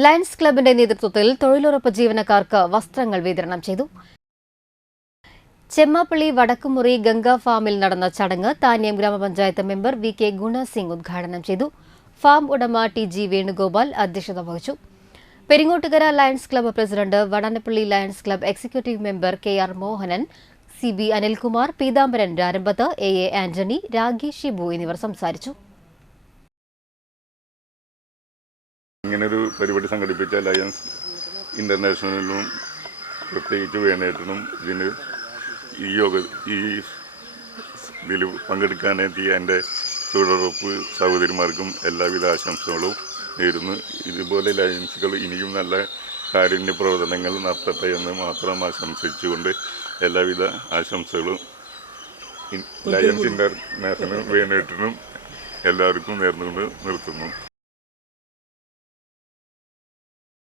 Lions ക്ലബിന്റെ നേതൃത്വത്തിൽ തൊഴിലുറപ്പ് ജീവനക്കാർക്ക് വസ്ത്രങ്ങൾ വിതരണം ചെയ്തു. ചെമ്മാപ്പള്ളി വടക്കുമുറി ഗംഗാ ഫാമിൽ നടന്ന ചടങ്ങ് താന്യം ഗ്രാമപഞ്ചായത്ത് മെമ്പർ വി കെ ഗുണസിംഗ് ഉദ്ഘാടനം ചെയ്തു. ഫാം ഉടമ ടി ജി വേണുഗോപാൽ അധ്യക്ഷത വഹിച്ചു. Peringottukara Lions club president, Vadanappally Lions club executive member K R Mohanan, C B Anilkumar, Peethambaran Rarambath, A A Antony, Ragi Shibu എന്നിവർ സംസാരിച്ചു. ഇങ്ങനൊരു പരിപാടി സംഘടിപ്പിച്ച ലയൺസ് ഇന്റർനാഷണലിനും പ്രത്യേകിച്ച് വേണേട്ടനും ഇതിൽ പങ്കെടുക്കാനെത്തിയ എൻ്റെ തൊഴിലുറപ്പ് സഹോദരിമാർക്കും എല്ലാവിധ ആശംസകളും നേരുന്നു. ഇതുപോലെ ലയൺസുകൾ ഇനിയും നല്ല കാരുണ്യ പ്രവർത്തനങ്ങൾ നടത്തട്ടെ എന്ന് മാത്രം ആശംസിച്ചുകൊണ്ട് എല്ലാവിധ ആശംസകളും ലയൺസ് ഇന്റർനാഷണൽ വേണേട്ടനും എല്ലാവർക്കും നേർന്നുകൊണ്ട് നിർത്തുന്നു.